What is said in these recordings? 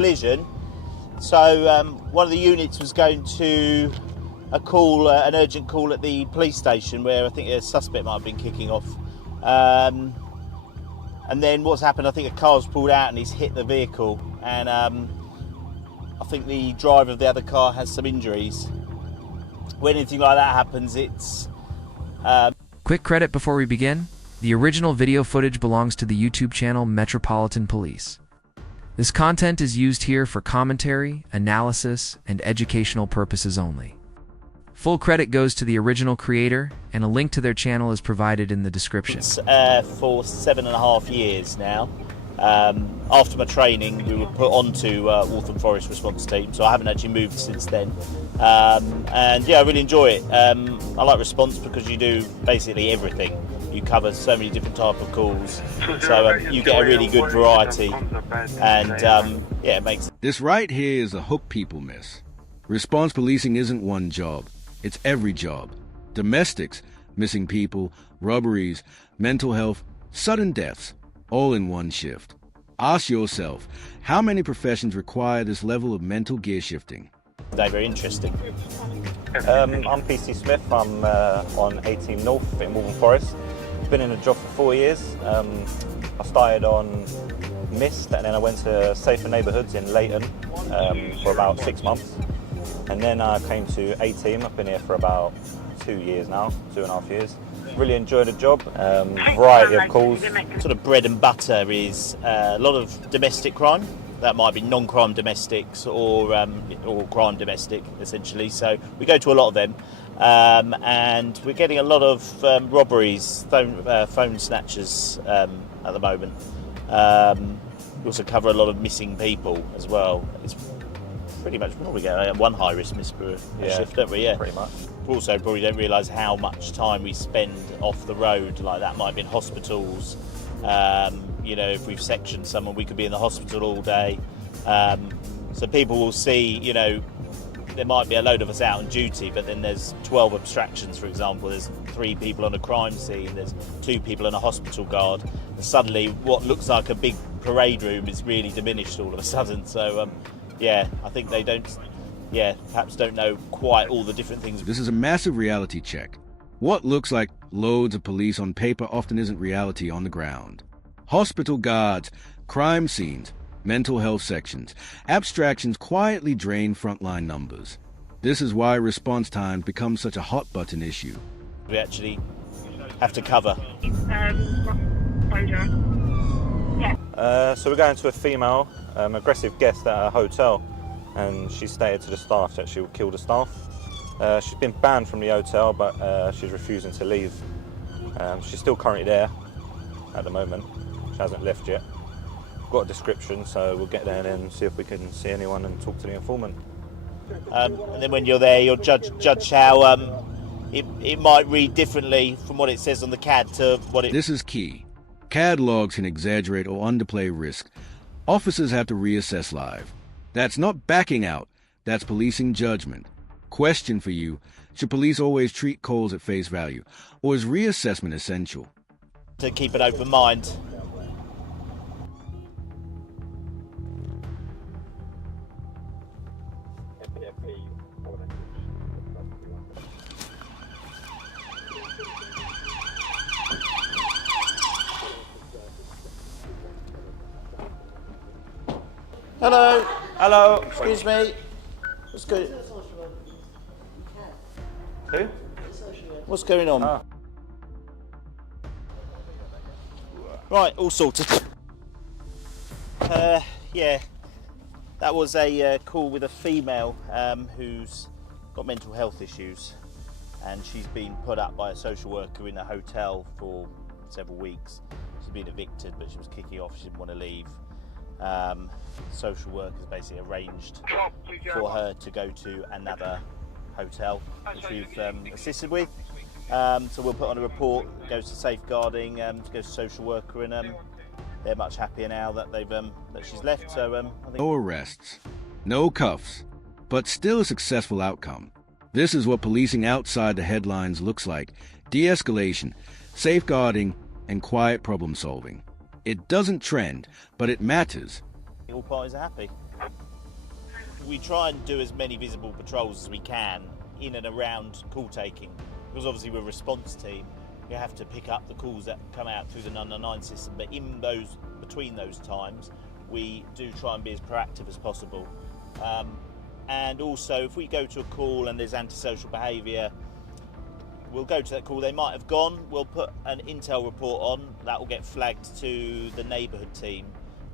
Collision. So one of the units was going to a call, an urgent call at the police station where I think a suspect might have been kicking off. And then what's happened, I think a car's pulled out and he's hit the vehicle. And I think the driver of the other car has some injuries. When anything like that happens, it's... Quick credit before we begin. The original video footage belongs to the YouTube channel Metropolitan Police. This content is used here for commentary, analysis, and educational purposes only. Full credit goes to the original creator, and a link to their channel is provided in the description. It's for 7.5 years now. After my training, we were put onto Waltham Forest response team, so I haven't actually moved since then. And yeah, I really enjoy it. I like response because you do basically everything. You cover so many different type of calls, so you get a really good variety, and yeah, it makes... This right here is a hook people miss. Response policing isn't one job, it's every job. Domestics, missing people, robberies, mental health, sudden deaths, all in one shift. Ask yourself, how many professions require this level of mental gear shifting? They're very interesting. I'm PC Smith, I'm on 18 North in Waltham Forest. Been in the job for 4 years. I started on Mist and then I went to Safer Neighbourhoods in Leighton for about 6 months. And then I came to A-Team. I've been here for about 2 years now, 2.5 years. Really enjoy the job, variety of calls. Sort of bread and butter is a lot of domestic crime. That might be non-crime domestics or crime domestic, essentially. So we go to a lot of them. And we're getting a lot of robberies, phone snatchers at the moment. We also cover a lot of missing people as well. It's pretty much probably get one high-risk miss per shift, don't we? Yeah, pretty much. We also probably don't realise how much time we spend off the road. Like that might be in hospitals. You know, if we've sectioned someone, we could be in the hospital all day. So people will see, you know, there might be a load of us out on duty, but then there's 12 abstractions, for example. There's 3 people on a crime scene, there's 2 people in a hospital guard, and suddenly what looks like a big parade room is really diminished all of a sudden. So, yeah, I think they don't, perhaps don't know quite all the different things. This is a massive reality check. What looks like loads of police on paper often isn't reality on the ground. Hospital guards, crime scenes, mental health sections, abstractions quietly drain frontline numbers. This is why response time becomes such a hot-button issue. We actually have to cover. So we're going to a female aggressive guest at a hotel, and she stated to the staff that she will kill the staff. She's been banned from the hotel, but she's refusing to leave. She's still currently there at the moment. She hasn't left yet. Got a description, so we'll get there and see if we can see anyone and talk to the informant. And then when you're there, you'll judge how it might read differently from what it says on the CAD to what it... This is key. CAD logs can exaggerate or underplay risk. Officers have to reassess live. That's not backing out, that's policing judgment. Question for you, should police always treat calls at face value, or is reassessment essential? To keep an open mind. Hello. Hello. Excuse me. What's going? Who? What's going on? Ah. Right, all sorted. Yeah, that was a call with a female who's got mental health issues, and she's been put up by a social worker in a hotel for several weeks. She's been evicted, but she was kicking off. She didn't want to leave. Social workers basically arranged for her to go to another hotel, which we've assisted with. So we'll put on a report, goes to safeguarding, goes to social worker, and they're much happier now that they've that she's left. So I think... No arrests, no cuffs, but still a successful outcome. This is what policing outside the headlines looks like: de-escalation, safeguarding, and quiet problem solving. It doesn't trend, but it matters. All parties are happy. we try and do as many visible patrols as we can in and around call taking, because obviously we're a response team. We have to pick up the calls that come out through the 999 system, but between those times, we do try and be as proactive as possible. And also, if we go to a call and there's antisocial behaviour, we'll go to that call. They might have gone. We'll put an intel report on that will get flagged to the neighbourhood team,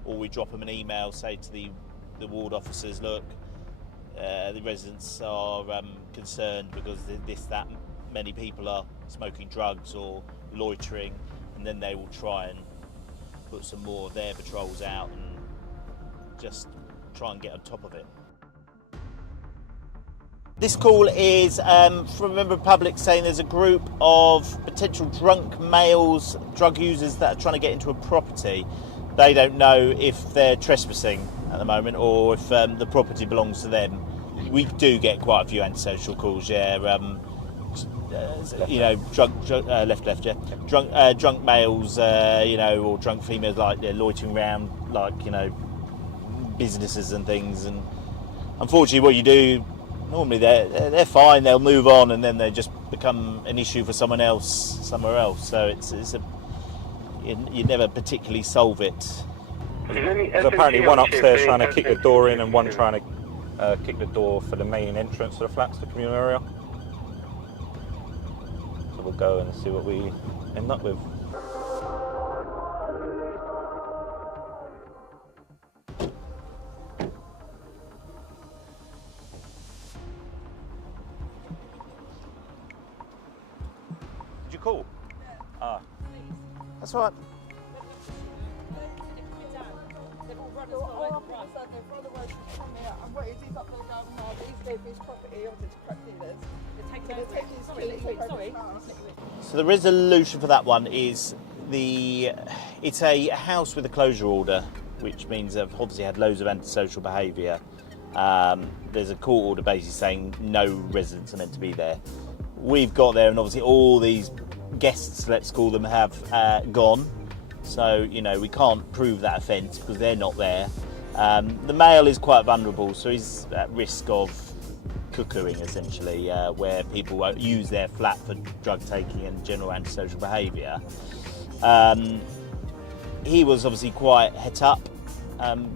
or we drop them an email, say to the ward officers, look, the residents are concerned because that many people are smoking drugs or loitering, and then they will try and put some more of their patrols out and just try and get on top of it. This call is from a member of the public saying there's a group of potential drunk males, drug users that are trying to get into a property. They don't know if they're trespassing at the moment or if the property belongs to them. We do get quite a few antisocial calls, yeah. Drunk males, or drunk females, like they're loitering around, like, businesses and things. And unfortunately, what you do, normally they're fine, they'll move on, and then they just become an issue for someone else somewhere else. So you never particularly solve it. There's apparently one upstairs trying to kick the door in and one trying to kick the door for the main entrance to the flats, the communal area. So we'll go and see what we end up with. Did you call? Ah. That's all right. So the resolution for that one is it's a house with a closure order, which means they've obviously had loads of antisocial behaviour. There's a court order basically saying no residents are meant to be there. We've got there, and obviously all these guests, let's call them, have gone. So, we can't prove that offence because they're not there. The male is quite vulnerable, so he's at risk of cuckooing, essentially, where people won't use their flat for drug taking and general antisocial behaviour. He was obviously quite het up,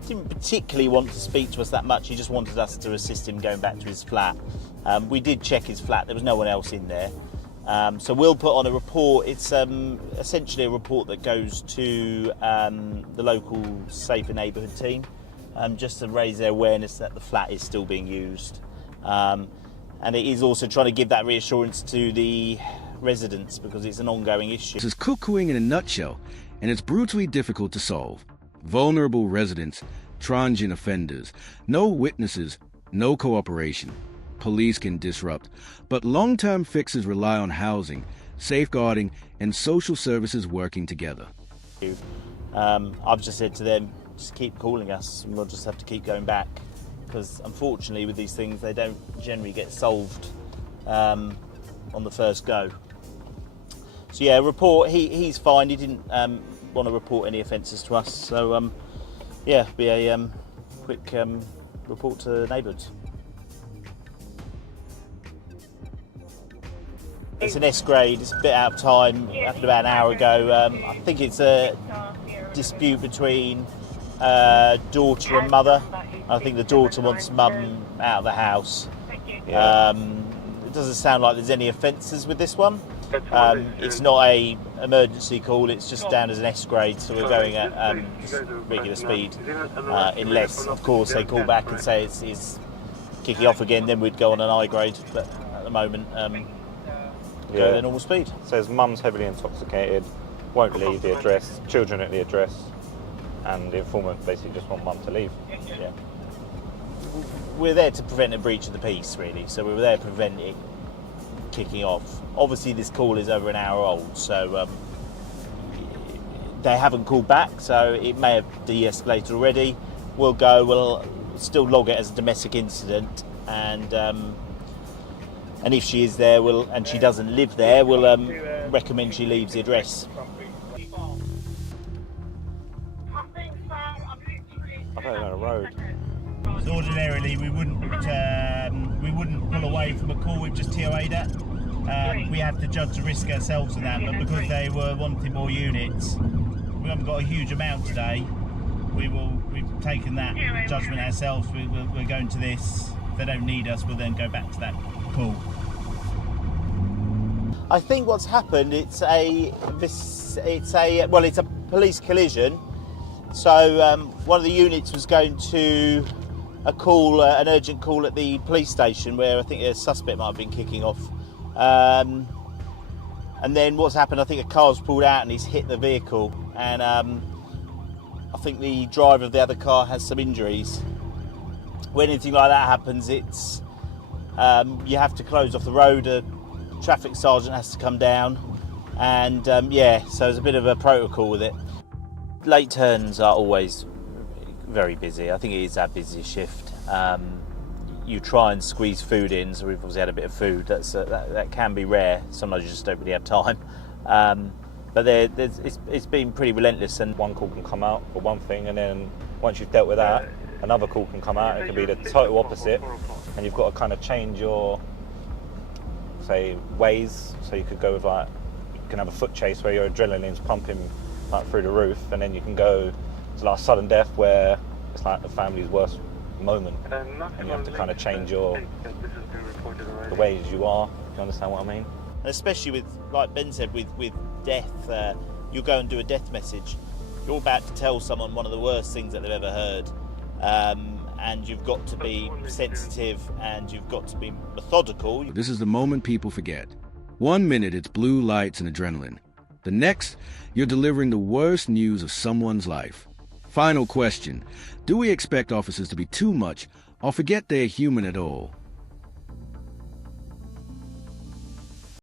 didn't particularly want to speak to us that much. He just wanted us to assist him going back to his flat. We did check his flat, there was no one else in there. So we'll put on a report. It's essentially a report that goes to the local safer neighbourhood team, just to raise their awareness that the flat is still being used. And it is also trying to give that reassurance to the residents because it's an ongoing issue. This is cuckooing in a nutshell, and it's brutally difficult to solve. Vulnerable residents, transient offenders, no witnesses, no cooperation. Police can disrupt, but long-term fixes rely on housing, safeguarding, and social services working together. I've just said to them, just keep calling us, and we'll just have to keep going back, because unfortunately with these things they don't generally get solved on the first go. So yeah, report. He's fine. He didn't want to report any offences to us. So yeah, be a quick report to neighbours. It's an S grade, it's a bit out of time, happened about an hour ago. I think it's a dispute between daughter and mother. I think the daughter wants mum out of the house. It doesn't sound like there's any offences with this one. It's not a emergency call, it's just down as an S grade, so we're going at just regular speed. Unless, of course, they call back and say it's kicking off again, then we'd go on an I grade, but at the moment, go at normal speed. It says mum's heavily intoxicated, won't leave the address, children at the address, and the informant basically just want mum to leave. Yeah. We're there to prevent a breach of the peace, really, so we're there to prevent it kicking off. Obviously this call is over an hour old, so they haven't called back, so it may have de-escalated already. We'll still log it as a domestic incident, and if she is there, and she doesn't live there, we'll recommend she leaves the address. I don't know the road. So ordinarily we wouldn't pull away from a call we've just TOA'd at. We have to judge the risk ourselves in that, but because they were wanting more units, we haven't got a huge amount today. We've taken that judgment ourselves. We're going to this. If they don't need us, we'll then go back to that call. I think what's happened, it's a police collision. So one of the units was going to a call, an urgent call at the police station where I think a suspect might have been kicking off. And then what's happened, I think a car's pulled out and he's hit the vehicle, and I think the driver of the other car has some injuries. When anything like that happens, it's you have to close off the road. A traffic sergeant has to come down, and yeah, so there's a bit of a protocol with it. Late turns are always very busy. I think it is our busiest shift. You try and squeeze food in, so we've obviously had a bit of food. That can be rare. Sometimes you just don't really have time. But it's been pretty relentless. And one call can come out for one thing, and then once you've dealt with that, another call can come out. It can be the total opposite, and you've got to kind of change your, say, ways. So you could go with you can have a foot chase where your adrenaline's pumping through the roof, and then you can go to like sudden death where it's like the family's worst moment, and you have to kind of change the ways you are. Do you understand what I mean? Especially with, like Ben said, with death, you'll go and do a death message. You're about to tell someone one of the worst things that they've ever heard, and you've got to be sensitive and you've got to be methodical. This is the moment people forget. 1 minute it's blue lights and adrenaline. The next, you're delivering the worst news of someone's life. Final question. Do we expect officers to be too much or forget they're human at all?